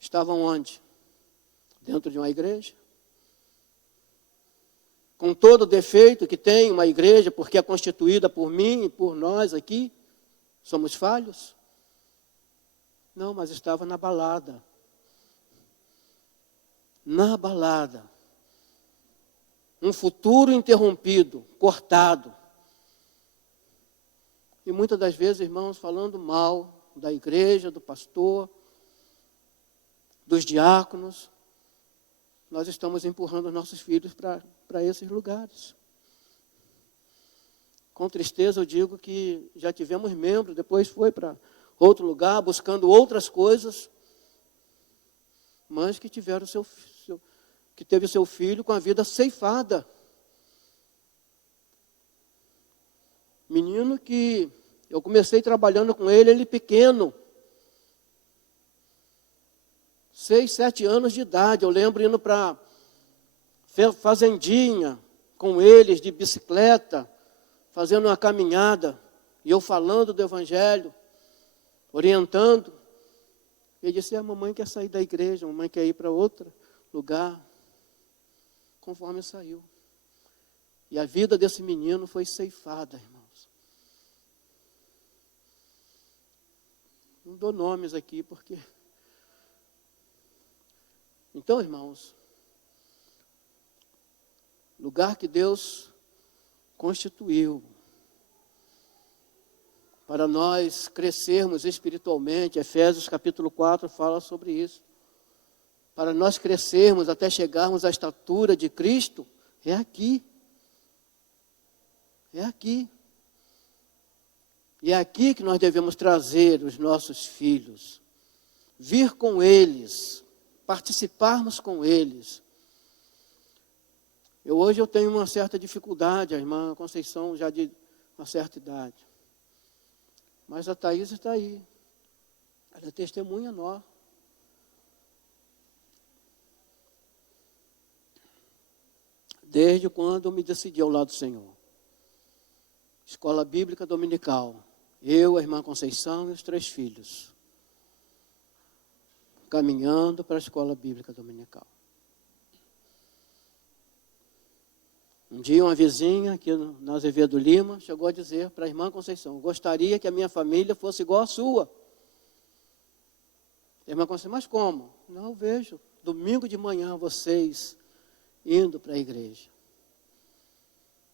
Estavam onde? Dentro de uma igreja. Com todo o defeito que tem uma igreja, porque é constituída por mim e por nós aqui, somos falhos? Não, mas estava na balada. Na balada. Um futuro interrompido, cortado. E muitas das vezes, irmãos, falando mal da igreja, do pastor, dos diáconos, nós estamos empurrando os nossos filhos para esses lugares. Com tristeza eu digo que já tivemos membros, depois foi para outro lugar, buscando outras coisas, mas que tiveram que teve seu filho com a vida ceifada. Menino que eu comecei trabalhando com ele pequeno. 6, 7 anos de idade. Eu lembro indo para fazendinha com eles de bicicleta, fazendo uma caminhada, e eu falando do evangelho, orientando. Ele disse: a mamãe quer sair da igreja, a mamãe quer ir para outro lugar. Conforme saiu. E a vida desse menino foi ceifada, irmãos. Não dou nomes aqui porque... Então, irmãos, lugar que Deus constituiu para nós crescermos espiritualmente, Efésios capítulo 4 fala sobre isso. Para nós crescermos até chegarmos à estatura de Cristo, é aqui. É aqui. E é aqui que nós devemos trazer os nossos filhos, vir com eles, participarmos com eles. Hoje eu tenho uma certa dificuldade, a irmã Conceição já de uma certa idade. Mas a Thaís está aí. Ela é testemunha nossa. Desde quando eu me decidi ao lado do Senhor. Escola Bíblica Dominical. Eu, a irmã Conceição e os 3 filhos. Caminhando para a Escola Bíblica Dominical. Um dia uma vizinha aqui na Azevedo Lima chegou a dizer para a irmã Conceição: gostaria que a minha família fosse igual à sua. A irmã Conceição: mas como? Não, eu vejo, domingo de manhã vocês indo para a igreja.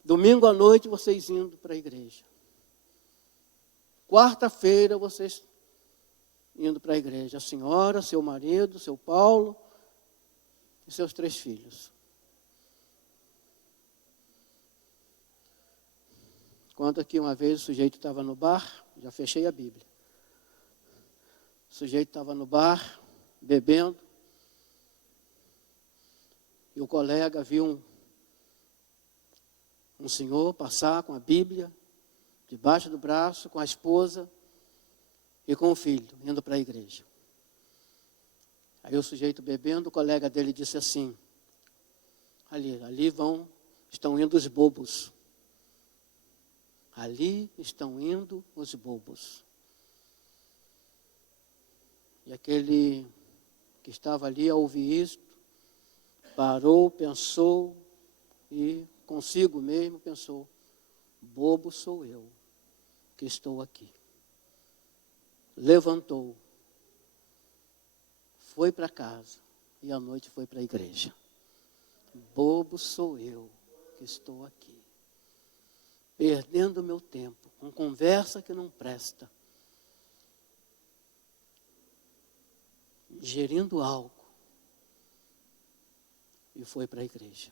Domingo à noite vocês indo para a igreja. Quarta-feira vocês indo para a igreja. A senhora, seu marido, seu Paulo e seus 3 filhos. Conta que uma vez o sujeito estava no bar, já fechei a Bíblia. O sujeito estava no bar, bebendo, e o colega viu um senhor passar com a Bíblia debaixo do braço, com a esposa e com o filho, indo para a igreja. Aí o sujeito bebendo, o colega dele disse assim, ali estão indo os bobos. Ali estão indo os bobos. E aquele que estava ali a ouvir isso, parou, pensou e consigo mesmo pensou, bobo sou eu que estou aqui. Levantou, foi para casa e à noite foi para a igreja. Bobo sou eu que estou aqui, perdendo meu tempo com conversa que não presta, ingerindo álcool, e foi para a igreja.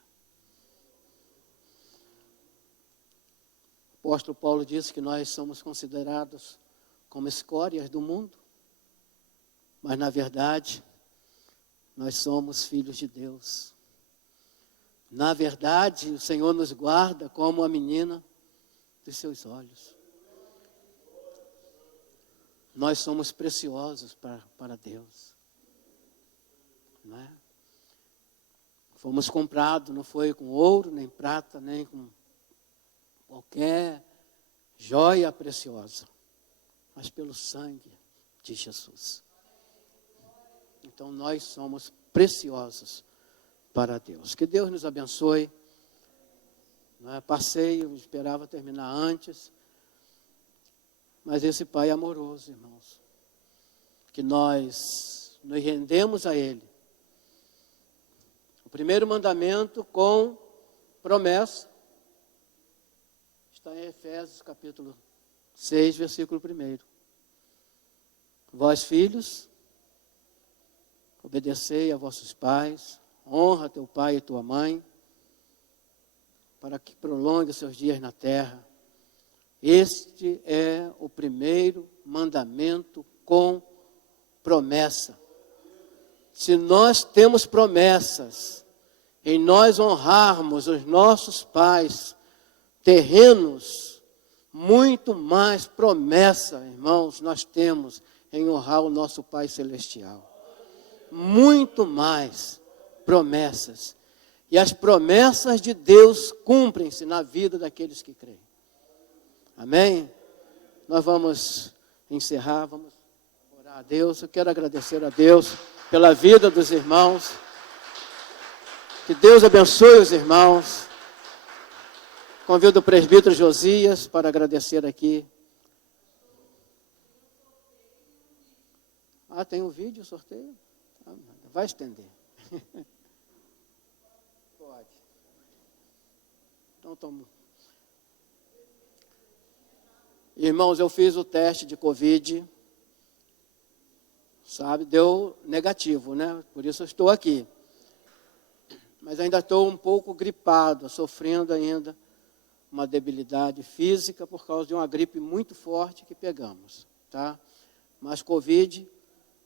O apóstolo Paulo disse que nós somos considerados como escórias do mundo, mas na verdade nós somos filhos de Deus. Na verdade, o Senhor nos guarda como a menina dos seus olhos. Nós somos preciosos para Deus. Não é? Fomos comprados, não foi com ouro, nem prata, nem com qualquer joia preciosa, mas pelo sangue de Jesus. Então nós somos preciosos para Deus. Que Deus nos abençoe. Não é? Passei, eu esperava terminar antes, mas esse Pai amoroso, irmãos, que nós nos rendemos a Ele. O primeiro mandamento com promessa está em Efésios capítulo 6, versículo 1. Vós, filhos, obedecei a vossos pais, honra teu pai e tua mãe, para que prolongue os seus dias na terra. Este é o primeiro mandamento com promessa. Se nós temos promessas, em nós honrarmos os nossos pais terrenos, muito mais promessa, irmãos, nós temos em honrar o nosso Pai Celestial. Muito mais promessas. E as promessas de Deus cumprem-se na vida daqueles que creem. Amém? Nós vamos encerrar, vamos orar a Deus. Eu quero agradecer a Deus pela vida dos irmãos. Que Deus abençoe os irmãos. Convido o presbítero Josias para agradecer aqui. Tem um vídeo, sorteio? Vai estender. Pode. Então, toma. Irmãos, eu fiz o teste de Covid, sabe, deu negativo, né? Por isso eu estou aqui. Mas ainda estou um pouco gripado, sofrendo ainda uma debilidade física por causa de uma gripe muito forte que pegamos, tá? Mas Covid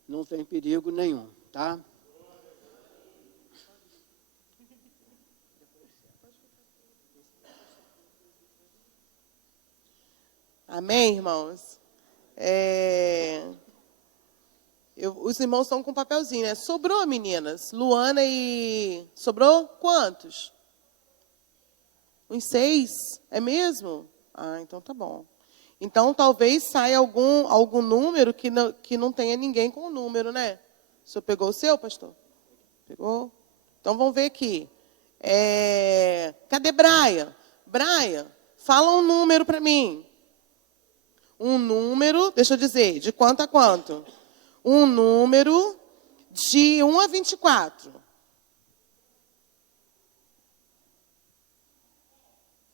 não tem perigo nenhum, tá? Amém, irmãos? Os irmãos estão com papelzinho, né? Sobrou, meninas? Luana e... Sobrou quantos? Uns 6? É mesmo? Então tá bom. Então talvez saia algum número que não tenha ninguém com o número, né? O senhor pegou o seu, pastor? Pegou? Então vamos ver aqui. Cadê Braia? Braia, fala um número para mim. Um número, deixa eu dizer, de quanto a quanto? Um número de 1 a 24.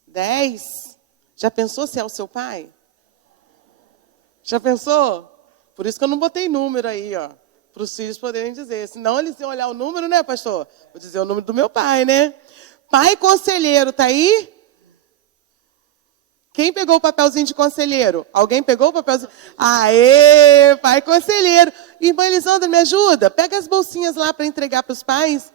10. Já pensou se é o seu pai? Já pensou? Por isso que eu não botei número aí, ó, para os filhos poderem dizer. Senão eles iam olhar o número, né, pastor? Vou dizer o número do meu pai, né? Pai conselheiro, tá aí? Quem pegou o papelzinho de conselheiro? Alguém pegou o papelzinho? Aê, pai conselheiro. Irmã Elisandra, me ajuda? Pega as bolsinhas lá para entregar para os pais.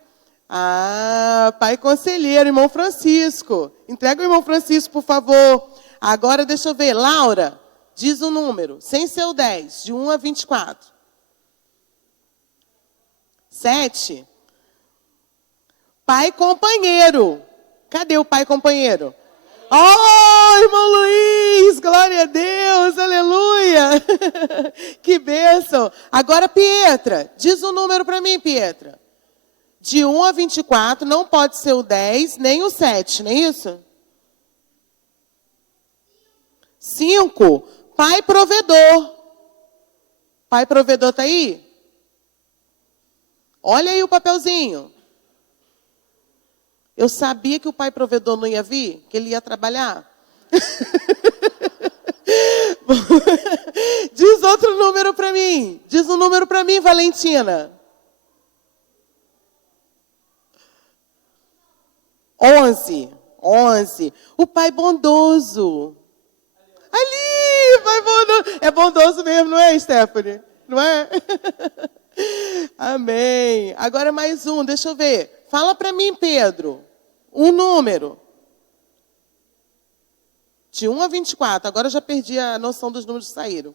Pai conselheiro, irmão Francisco. Entrega o irmão Francisco, por favor. Agora, deixa eu ver. Laura, diz o número, sem ser o 10, de 1 a 24. 7. Pai companheiro. Cadê o pai companheiro? Oh, irmão Luiz, glória a Deus, aleluia. Que bênção. Agora, Pietra, diz o número para mim, Pietra. De 1 a 24, não pode ser o 10, nem o 7, não é isso? 5. Pai provedor. Pai provedor está aí? Olha aí o papelzinho. Eu sabia que o pai provedor não ia vir, que ele ia trabalhar. Diz outro número para mim. Diz um número para mim, Valentina. 11. O pai bondoso. Ali, pai bondoso. É bondoso mesmo, não é, Stephanie? Não é? Amém. Agora mais um, deixa eu ver. Fala para mim, Pedro. Um número. De 1 a 24. Agora eu já perdi a noção dos números que saíram.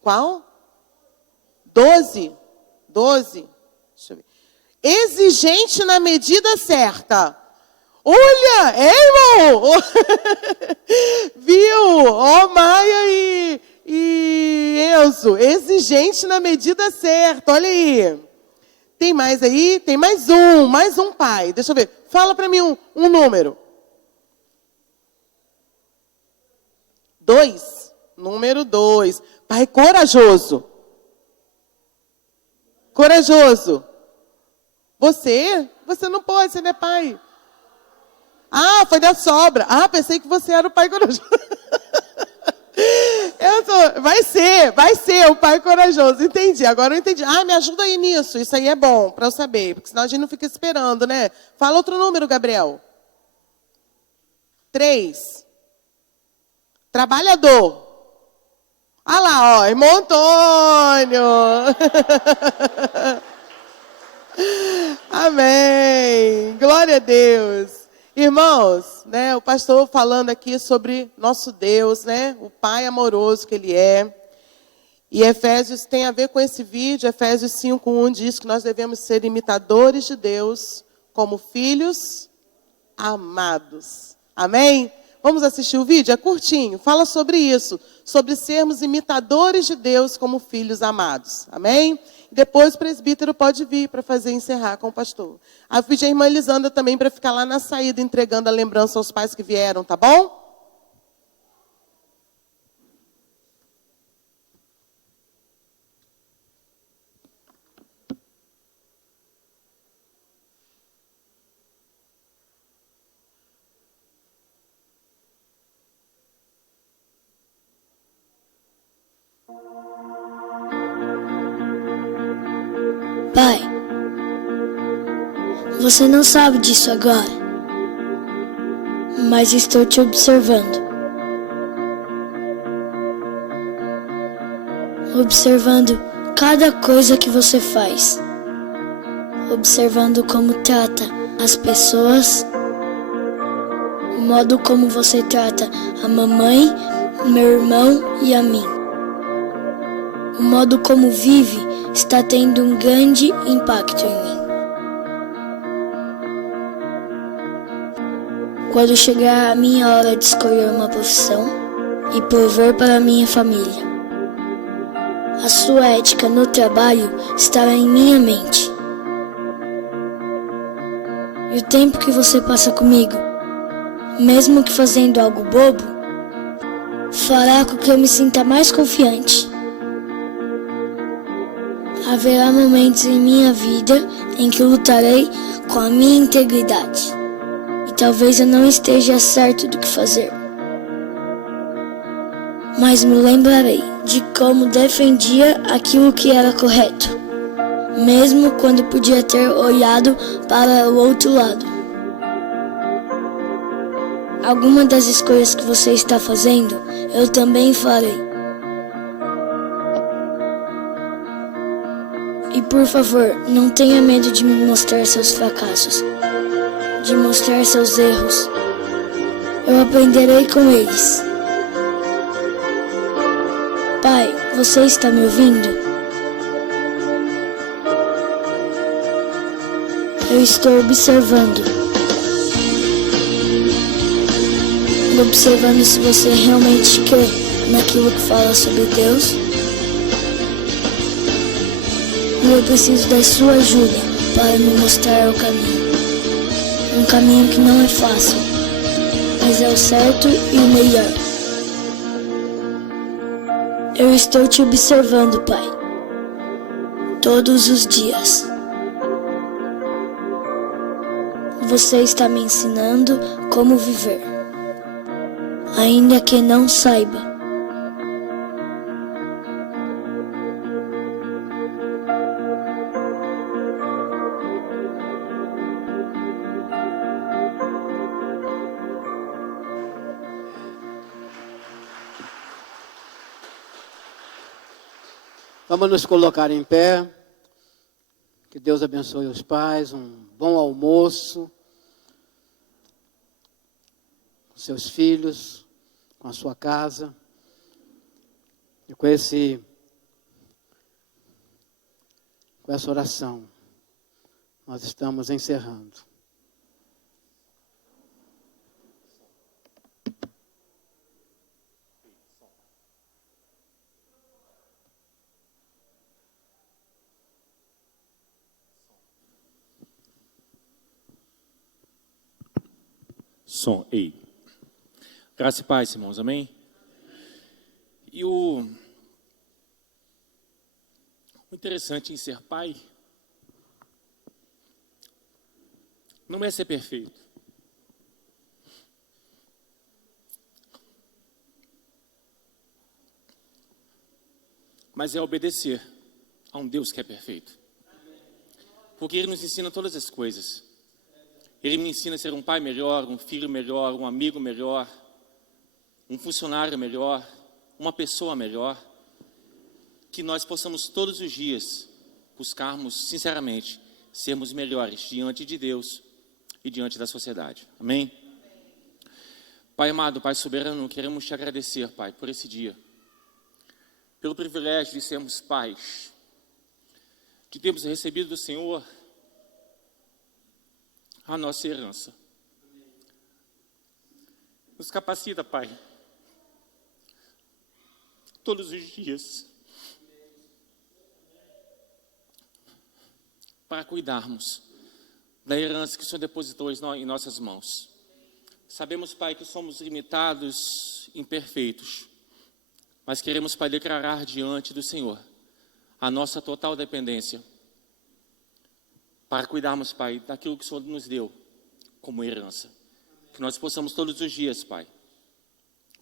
Qual? 12. Deixa eu ver. Exigente na medida certa. Olha, irmão! Viu? Ó, Maia e Enzo. Exigente na medida certa. Olha aí. Tem mais aí? Tem mais um pai. Deixa eu ver. Fala para mim um número. 2. Número 2. Pai corajoso. Corajoso. Você não pode, você não é pai. Ah, foi da sobra. Ah, pensei que você era o pai corajoso. Vai ser o pai corajoso. Entendi, agora eu entendi. Ah, me ajuda aí nisso. Isso aí é bom para eu saber, porque senão a gente não fica esperando, né? Fala outro número, Gabriel. 3. Trabalhador. Ah lá, ó, irmão Antônio. Amém. Glória a Deus. Irmãos, né, o pastor falando aqui sobre nosso Deus, né, o Pai amoroso que Ele é. E Efésios tem a ver com esse vídeo. Efésios 5:1 diz que nós devemos ser imitadores de Deus como filhos amados. Amém? Vamos assistir o vídeo? É curtinho. Fala sobre isso, sobre sermos imitadores de Deus como filhos amados. Amém? Depois o presbítero pode vir para encerrar com o pastor. A pedir a irmã Elisandra também para ficar lá na saída entregando a lembrança aos pais que vieram, tá bom? Pai, você não sabe disso agora, mas estou te observando. Observando cada coisa que você faz. Observando como trata as pessoas. O modo como você trata a mamãe, meu irmão e a mim. O modo como vive está tendo um grande impacto em mim. Quando chegar a minha hora de escolher uma profissão e prover para a minha família, a sua ética no trabalho estará em minha mente. E o tempo que você passa comigo, mesmo que fazendo algo bobo, fará com que eu me sinta mais confiante. Haverá momentos em minha vida em que lutarei com a minha integridade. E talvez eu não esteja certo do que fazer. Mas me lembrarei de como defendia aquilo que era correto, mesmo quando podia ter olhado para o outro lado. Alguma das escolhas que você está fazendo, eu também farei. E por favor, não tenha medo de me mostrar seus fracassos, de mostrar seus erros. eu aprenderei com eles. Pai, você está me ouvindo? Eu estou observando se você realmente crê naquilo que fala sobre Deus. E eu preciso da sua ajuda para me mostrar o caminho. Um caminho que não é fácil, mas é o certo e o melhor. Eu estou te observando, Pai, todos os dias. Você está me ensinando como viver, ainda que não saiba. Vamos nos colocar em pé. Que Deus abençoe os pais. Um bom almoço com seus filhos, com a sua casa. E com essa oração, nós estamos encerrando. Som, ei. Graça e paz, irmãos, amém? E o interessante em ser pai não é ser perfeito. Mas é obedecer a um Deus que é perfeito. Porque Ele nos ensina todas as coisas. Ele me ensina a ser um pai melhor, um filho melhor, um amigo melhor, um funcionário melhor, uma pessoa melhor. Que nós possamos todos os dias buscarmos, sinceramente, sermos melhores diante de Deus e diante da sociedade. Amém? Pai amado, Pai soberano, queremos te agradecer, Pai, por esse dia. Pelo privilégio de sermos pais, de termos recebido do Senhor a nossa herança. Nos capacita, Pai, todos os dias, para cuidarmos da herança que o Senhor depositou em nossas mãos. Sabemos, Pai, que somos limitados, imperfeitos, mas queremos, Pai, declarar diante do Senhor a nossa total dependência, para cuidarmos, Pai, daquilo que o Senhor nos deu como herança. Que nós possamos todos os dias, Pai,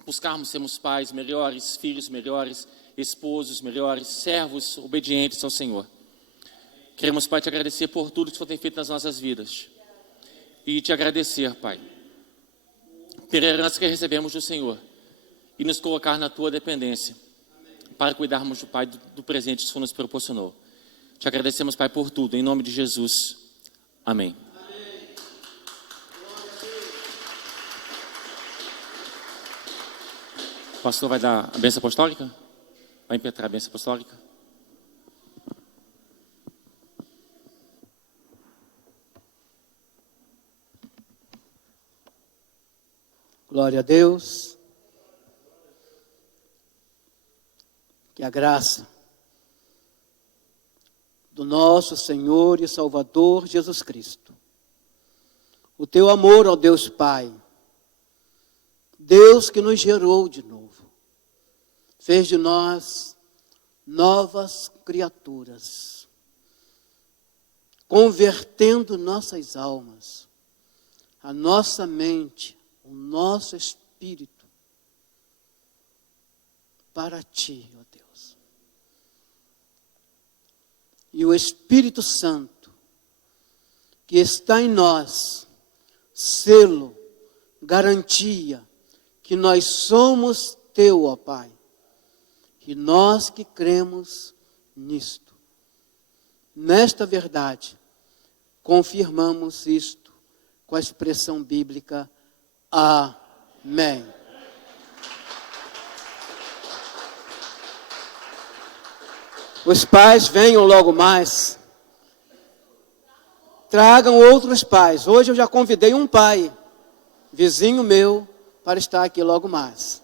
buscarmos sermos pais melhores, filhos melhores, esposos melhores, servos obedientes ao Senhor. Queremos, Pai, te agradecer por tudo que o Senhor tem feito nas nossas vidas. E te agradecer, Pai, pela herança que recebemos do Senhor. E nos colocar na tua dependência, para cuidarmos, Pai, do presente que o Senhor nos proporcionou. Te agradecemos, Pai, por tudo, em nome de Jesus. Amém. O pastor vai dar a bênção apostólica? Vai impetrar a bênção apostólica? Glória a Deus. Que a graça do nosso Senhor e Salvador Jesus Cristo, o teu amor ao Deus Pai, Deus que nos gerou de novo, fez de nós novas criaturas, convertendo nossas almas, a nossa mente, o nosso espírito, para ti, ó Deus. E o Espírito Santo, que está em nós, selo, garantia, que nós somos teu, ó Pai. E nós que cremos nisto, nesta verdade, confirmamos isto com a expressão bíblica, amém. Amém. Os pais venham logo mais. Tragam outros pais. Hoje eu já convidei um pai, vizinho meu, para estar aqui logo mais.